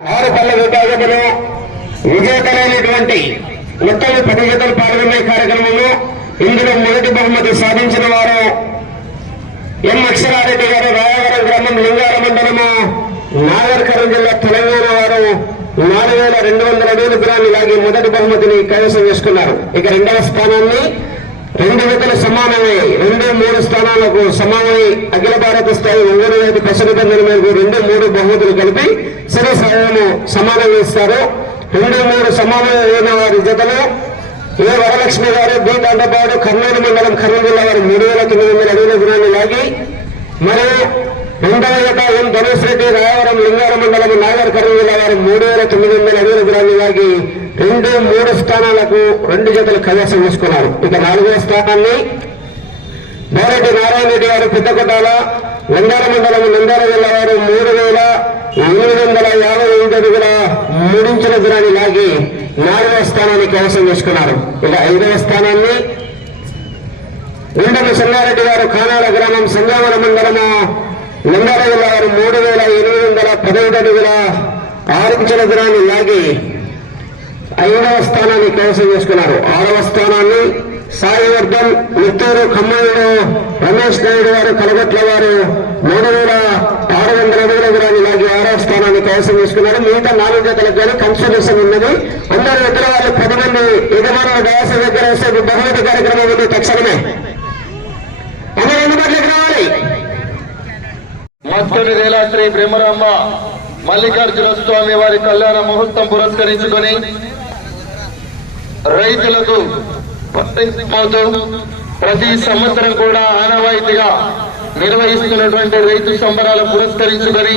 ఆరు పళ్ళ విభాగంలో విజేతలైనటువంటి మొత్తం పది పాల్గొనే కార్యక్రమంలో ఇందులో మొదటి బహుమతి సాధించిన వారు ఎం అక్షరారెడ్డి గారు రాయవరం గ్రామం లింగాల మండలము నాగర్కరం జిల్లా తెలంగాణ వారు నాలుగు వేల రెండు వందల అడుగుల గ్రామీ లాగి మొదటి బహుమతిని కైవసం చేసుకున్నారు. ఇక రెండవ స్థానాన్ని రెండు జతలు సమానమై రెండు మూడు స్థానాలకు సమానమై అఖిల భారత స్థాయి ఒంగోలు రైతు పశు మేరకు రెండు మూడు బహుమతులు కలిపి సిరి సాయము సమానం ఇస్తారు. రెండు మూడు సమానమైన వారి జతలు ఏ వరలక్ష్మి గారు బి దండపాడు కర్నూలు మండలం కర్నూలు జిల్లా వారు మూడు వేల తొమ్మిది వందల అడుగుల గుణాన్ని లాగి మరియు రెండవ జత ఎం ధనుష్ రెడ్డి రాయవరం లింగార మండలం నాగర్ కర్నూలు జిల్లా వారు మూడు వేల తొమ్మిది వందల అడుగుల గుణాన్ని లాగి రెండు మూడు స్థానాలకు రెండు జతలు కైవసం చేసుకున్నారు ఇక నాలుగవ స్థానాన్ని బోరెడ్డి నారాయణ రెడ్డి గారు పెద్దకొట్టాల నందాల మండలం నందాల జిల్లా వారు మూడు వేల ఎనిమిది వందల యాభై ఐదు అడుగుల మూడించుల దూరాన్ని లాగి నాలుగవ స్థానాన్ని కైవసం చేసుకున్నారు ఇక ఐదవ స్థానాన్ని ఉండల సంగారెడ్డి గారు కానాల గ్రామం సంగావర మండలము నందాల జిల్లా వారు మూడు వేల ఎనిమిది వందల పదహైదు అడుగుల ఆరించిన దినాన్ని లాగి ఐదవ స్థానాన్ని కైవసం చేసుకున్నారు. ఆరవ స్థానాన్ని సాయివర్ధన్ ముత్తూరు ఖమ్మంలో రమేష్ నాయుడు వారు కలగట్ల వారు మూడు వేల ఆరు వందల అడుగుల దూరాన్ని లాగి ఆరవ స్థానాన్ని కైవసం చేసుకున్నారు. మిగతా నాలుగు జతలకు కానీ ఉన్నది. అందరూ ఇతర వాళ్ళు పది మంది యజమానుల డయాస దగ్గర వస్తే బహుమతి కార్యక్రమం ఉంది తక్షణమే. అందరూ అందుబాటులోకి రావాలి. మత్తడి శ్రీ బ్రహ్మరాంబ మల్లికార్జున స్వామి వారి కళ్యాణ ముహూర్తం పురస్కరించుకొని రైతులకు ప్రతి సంవత్సరం కూడా ఆనవాయితీగా నిర్వహిస్తున్నటువంటి రైతు సంబరాలు పురస్కరించుకొని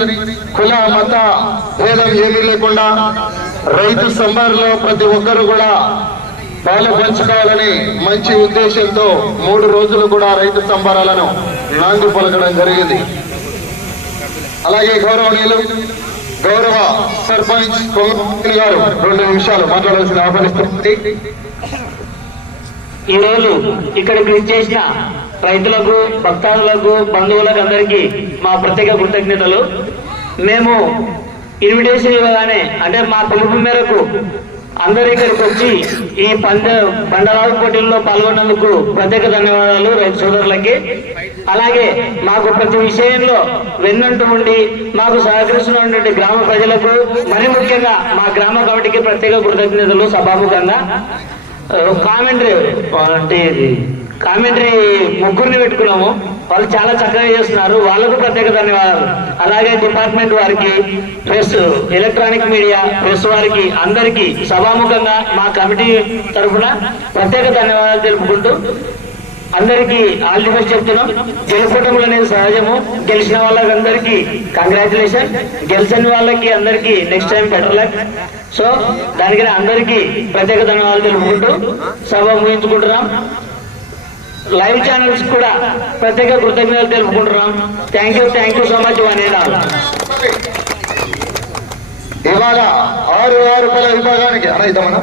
కుల మత భేదం ఏమీ లేకుండా రైతు సంబరంలో ప్రతి ఒక్కరు కూడా పాలు పంచుకోవాలని మంచి ఉద్దేశంతో మూడు రోజులు కూడా రైతు సంబరాలను నాంగు పలకడం జరిగింది. అలాగే గౌరవనీయులు గౌరవ సర్పంచ్ కొమ్మిడి గారు రెండు నిమిషాలు మాట్లాడాల్సిన ఆహ్వానిస్తుంది ఈ రోజు ఇక్కడికి చేసిన రైతులకు భక్తాదులకు బంధువులకు అందరికీ మా ప్రత్యేక కృతజ్ఞతలు. మేము ఇన్విటేషన్ ఇవ్వగానే అంటే మా పిలుపు మేరకు అందరు ఇక్కడికి వచ్చి ఈ పంద బండరాడు పోటీల్లో పాల్గొన్నందుకు ప్రత్యేక ధన్యవాదాలు రైతు సోదరులకి. అలాగే మాకు ప్రతి విషయంలో వెన్నంటూ ఉండి మాకు సహకరిస్తున్నటువంటి గ్రామ ప్రజలకు మరి ముఖ్యంగా మా గ్రామ కమిటీకి ప్రత్యేక కృతజ్ఞతలు సభాముఖంగా. కామెంటరీ అంటే కామెంటరీ ముగ్గురిని పెట్టుకున్నాము. వాళ్ళు చాలా చక్కగా చేస్తున్నారు. వాళ్ళకు ప్రత్యేక ధన్యవాదాలు. అలాగే డిపార్ట్మెంట్ వారికి ప్రెస్ ఎలక్ట్రానిక్ మీడియా ప్రెస్ వారికి అందరికీ సభాముఖంగా మా కమిటీ తరఫున ప్రత్యేక ధన్యవాదాలు తెలుపుకుంటూ అందరికీ ఆల్ ది బెస్ట్ చెప్తున్నాం. గెలుపుటములు అనేది సహజము. గెలిచిన వాళ్ళకందరికీ కంగ్రాచులేషన్ గెలిచని వాళ్ళకి అందరికీ next time better luck so దానికి అందరికీ ప్రత్యేక ధన్యవాదాలు తెలుపుకుంటూ సభ ముగించుకుంటున్నాం. లైవ్ ఛానల్స్ కూడా ప్రత్యేక కృతజ్ఞతలు తెలుపుకుంటున్నాం. Thank you thank you so much one ఇవాళ ఆరు ఆరు రూపాయల విభాగానికి అనయితమన్నా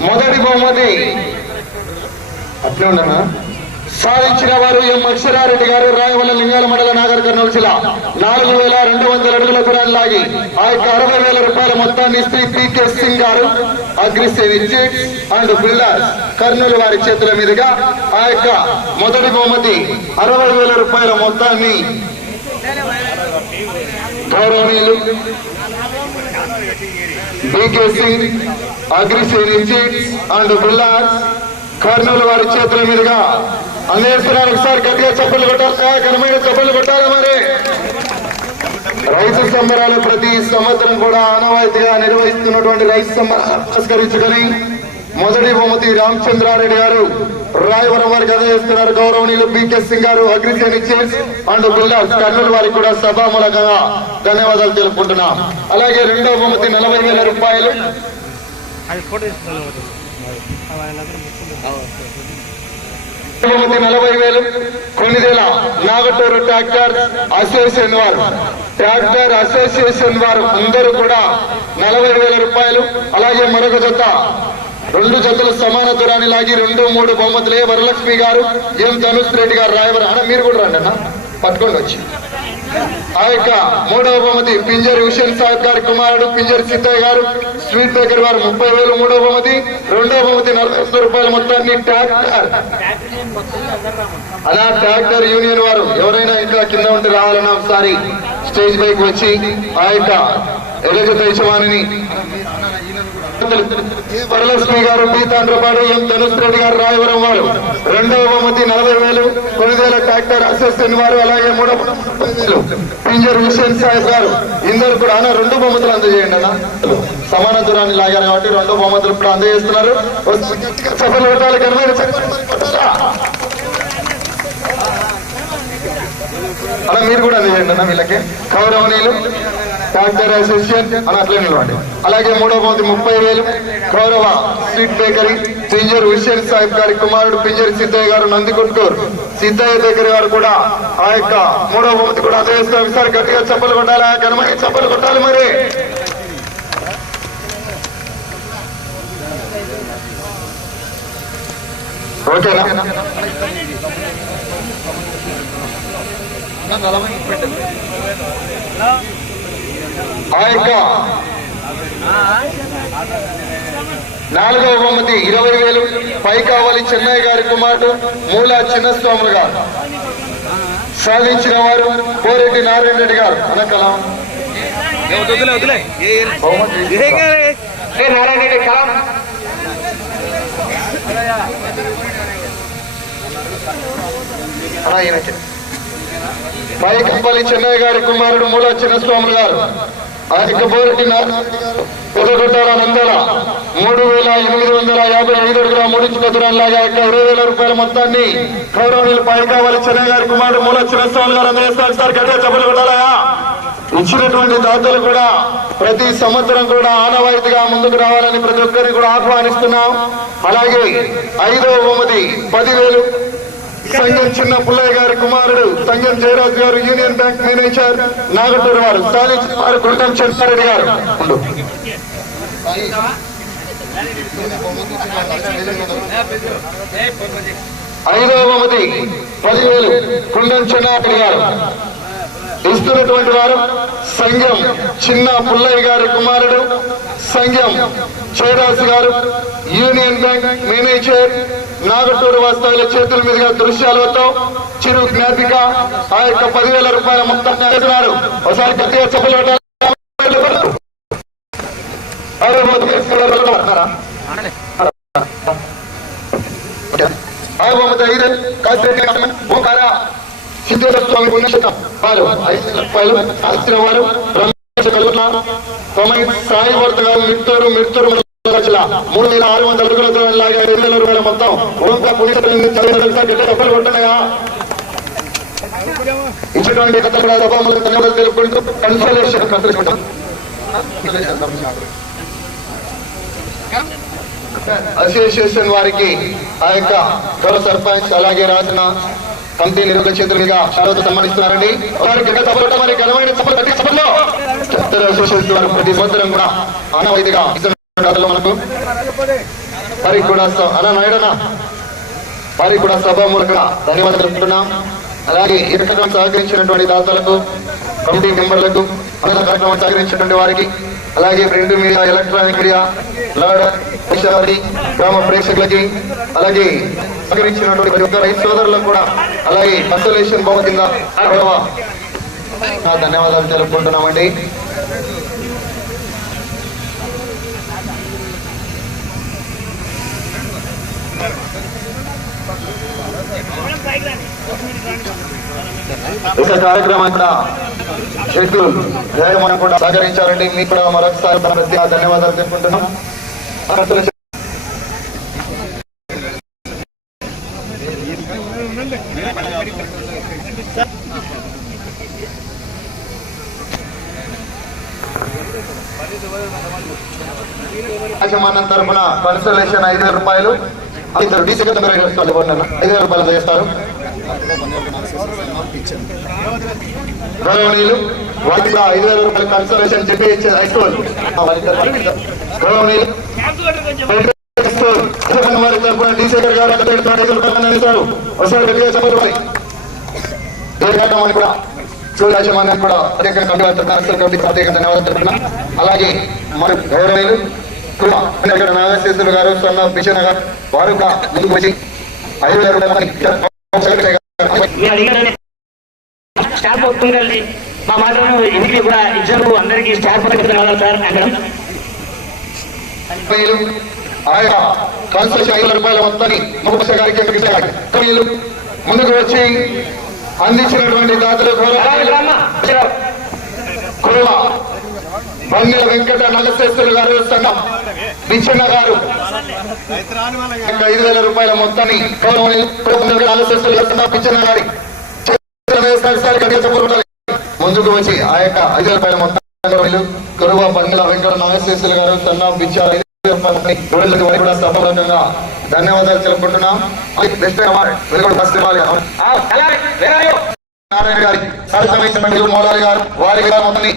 మొదటి బహుమతి. అట్లే ఉండనా సాధించిన వారు ఎం అక్షరారెడ్డి గారు రాయవల్ల లింగాల మండల నాగర్ కర్నూలు జిల్లా. నాలుగు వేల రెండు వందల అడుగుల దూరాన్ని లాగి ఆ యొక్క అరవై వేల రూపాయల మొత్తాన్ని శ్రీ పికే సింగ్ గారు అగ్రిసేవించి చిట్స్ అండ్ బిల్డర్స్ కర్నూలు వారి చేతుల మీదుగా ఆ యొక్క మొదటి బహుమతి అరవై వేల రూపాయల మొత్తాన్ని గౌరవనీయులు బీకే సింగ్ అగ్రిసేవించి చిట్స్ అండ్ బిల్డర్స్ కర్నూలు వారి చేతుల మీదుగా అందేస్తున్నారు ఒకసారి గట్టిగా చప్పలు కొట్టాలి ఘనమైన చప్పలు కొట్టాలి మరి. రైతు సంబరాలు ప్రతి సంవత్సరం కూడా ఆనవాయితీగా నిర్వహిస్తున్నటువంటి రైతు సంబరాలు పురస్కరించుకొని మొదటి బహుమతి రామచంద్రారెడ్డి గారు రాయవరం వారికి అందజేస్తున్నారు గౌరవనీయులు బీకే సింగ్ గారు అగ్రిసేని చీఫ్ అండ్ బిల్డర్స్ కర్నూలు వారికి కూడా సభామూలకంగా ధన్యవాదాలు తెలుపుకుంటున్నాం. అలాగే రెండవ బహుమతి నలభై వేల రూపాయలు. బహుమతి నలభై వేలు. కొన్నిదేల నాగటూరు ట్రాక్టర్ అసోసియేషన్ వారు. ట్రాక్టర్ అసోసియేషన్ వారు అందరూ కూడా నలభై వేల రూపాయలు. అలాగే మరొక జత. రెండు జతలు సమాన దూరాన్ని లాగి రెండు మూడు బహుమతులే వరలక్ష్మి గారు ఎం ధనుష్ రెడ్డి గారు రాయవరు అన్న మీరు కూడా రండి అన్న. పట్టుకోండి వచ్చి. ఆ యొక్క మూడవ బహుమతి పింజర్ హుషేన్ సాహెబ్ గారి కుమారుడు పింజర్ సిద్ధయ్య గారు. స్వీట్ బేకర్ వారు ముప్పై వేలు మూడవ బహుమతి. రెండవ బహుమతి నలభై రూపాయల మొత్తాన్ని ట్రాక్టర్. అలా ట్రాక్టర్ యూనియన్ వారు ఎవరైనా ఇంకా కింద ఉంటే రావాలన్నా ఒకసారి స్టేజ్ పైకి వచ్చి ఆ యొక్క ఎలజత యజమానిని వరలక్ష్మి గారు పి తండ్రపాడు ఎం. ధనుష్ రెడ్డి గారు రాయవరం వారు. రెండవ బహుమతి నలభై వేలు. కొనిదేల ట్రాక్టర్ అసిస్టెంట్ వారు అలాగే మూడవ పింజర్ హుసేన్ సాహెబ్ గారు. ఇందరు కూడా అన్న రెండు బహుమతులు అందజేయండి అన్న. సమాన దూరాన్ని లాగారు కాబట్టి రెండు బహుమతులు ఇప్పుడు అందజేస్తున్నారు. సఫలు పెట్టాలి కనుక అలా మీరు కూడా అందజేయండి అన్న వీళ్ళకి. కౌరవనీయులు డాక్టర్ అసోసియేషన్ అని అట్లే నిలవండి అలాగే మూడవ మంది ముప్పై వేలు. గౌరవ స్వీట్ బేకరీ పింజర్ హుషేర్ సాహిబ్ గారి కుమారుడు పింజర్ సిద్ధయ్య గారు నందికొట్కూరు సిద్ధయ్య బేకరీ గారు కూడా ఆ యొక్క మూడవ మంది కూడా అందజేస్తాం ఈసారి గట్టిగా చెప్పలు కొట్టాలి. ఆ ఘనమైన చెప్పలు కొట్టాలి మరి. ఓకేనా? నలభై పెట్టండి. ఆ యొక్క నాలుగవ బహుమతి ఇరవై వేలు. పై కావాలి చెన్నై గారి కుమారుడు మూల చిన్నస్వాములు గారు. సాధించిన వారు కోరెడ్డి నారాయణ రెడ్డి గారు. అనకలం నారాయణ రెడ్డి కలం. చెన్నై గారి కుమారుడు మూల చిన్నస్వాములు గారు. ఆ యొక్క బోరెడ్డి నందల మూడు వేల ఎనిమిది వందల యాభై ఐదు అడుగుల మూడించుల దూరంలాగా యొక్క ఇరవై వేల రూపాయల మొత్తాన్ని గౌరవనీయులు పైకావాలి చెన్నై గారి కుమారుడు మూల చిరస్వామి గారు అందజేస్తారు సార్ గట్టిగా చెప్పలు కొట్టాలయా ఇచ్చినటువంటి దాతలు కూడా ప్రతి సంవత్సరం కూడా ఆనవాయితీగా ముందుకు రావాలని ప్రతి ఒక్కరిని కూడా ఆహ్వానిస్తున్నాం. అలాగే ఐదవ బహుమతి పదివేలు. సంఘం చిన్న పుల్లయ్య గారి కుమారుడు సంఘం జయరాజ్ గారు యూనియన్ బ్యాంక్ మేనేజర్ నాగటూరు వారు సాధించిన వారు గుంటం చంద్రారెడ్డి గారు ఉండు. ఐదవ బహుమతి పదివేలు కుండం చెన్నారెడ్డి గారు ఇస్తున్నటువంటి వారు సంఘం చిన్న పుల్లయ్య గారి కుమారుడు సంఘం చైరాస్ గారు యూనియన్ బ్యాంక్ మేనేజర్ నాగటూరు వాస్తవాల చేతుల మీదుగా దృశ్యాలతో చిరు జ్ఞాపిక ఆ యొక్క పదివేల రూపాయల మొత్తం చేస్తున్నారు. ఒకసారి గట్టిగా చెప్పలు అరే, సిద్ధేశ్వర స్వామి వారు వారు సాయి వర్తగా మిత్తరు మిత్తూరు మిత్తూరు లక్షల మూడు వేల ఆరు వందల అడుగుల ఐదు వేల రూపాయల మొత్తం ఓంకార పుణ్యక్షేత్రం డబ్బులు కొట్టనగా ఇచ్చినటువంటి కథ కూడా ధన్యవాదాలు తెలుపుకుంటూ అసోసియేషన్ వారికి ఆ యొక్క గౌరవ సర్పంచ్ అలాగే రాసిన కమిటీ నిర్వహణ చేతులుగా షాలతో సన్మానిస్తున్నారండి వారికి తప్పకుండా మరి ఘనమైన తప్పలు గట్టి అసోసియేషన్ వారు ప్రతి సంవత్సరం కూడా ఆనవాయితీగా మనకు వారికి కూడా అలా నాయుడనా వారికి కూడా సభ మూలకంగా ధన్యవాదాలు తెలుపుతున్నాం అలాగే ఈ కార్యక్రమం సహకరించినటువంటి దాతలకు కమిటీ మెంబర్లకు అన్న కార్యక్రమం సహకరించినటువంటి వారికి అలాగే ప్రింట్ మీడియా ఎలక్ట్రానిక్ మీడియా లాడర్ గ్రామ ప్రేక్షకులకి అలాగే సహకరించినటువంటి ప్రతి ఒక్క రైతు సోదరులకు కూడా అలాగే కన్సలేషన్ బొమ్మ కింద ధన్యవాదాలు తెలుపుకుంటున్నామండి. ఇక కార్యక్రమం కూడా చెట్టు వేగమని కూడా సహకరించారండి మీకు కూడా మరొకసారి ధన్యవాదాలు తెలుపుకుంటున్నాం. అనంతరం యాజమాన్యం తరఫున కన్సలేషన్ ఐదు వేల రూపాయలు. ఇద్దరు డీసీ ఐదు వేల రూపాయలు చేస్తారు. ఐదు వేల రూపాయలు కన్సలేషన్ చెప్పి హై స్కూల్ ఐదు రూపాయలు కూడా ప్రత్యేక కమిటీ కమిటీ ప్రత్యేక ధన్యవాదాలు అలాగే మరి గౌరవీయులు కూడా ఇక్కడ నాగశేషులు గారు సొన్న బిషన్ గారు వారు కూడా ముందుకు వచ్చి ఐదు వేల రూపాయలు స్టాఫ్ మొత్తం కలిసి మా మాత్రం ఇంటికి కూడా ఇచ్చారు అందరికీ స్టాఫ్ పథకం సార్ అక్కడ ఆయన ఐదు రూపాయల మొత్తాన్ని ముప్పై గారికి ఎక్కడికి ముందుకు వచ్చి అందించినటువంటి దాతలు కురువ బంగిల వెంకట నగశేశ్వరులు గారు సంఘం గారు. ఐదు వేల రూపాయల మొత్తాన్ని గౌరవనీయులు గారి ముందుకు వచ్చి ఆ యొక్క ఐదు రూపాయల మొత్తాన్ని కురువ బంగిల వెంకట నాగశేశ్వర గారు సంఘం పిచ్చారు ధన్యవాదాలు తెలుపుకుంటున్నాం. నారాయణ గారి సరసమైన గారు వారి గారు మొత్తాన్ని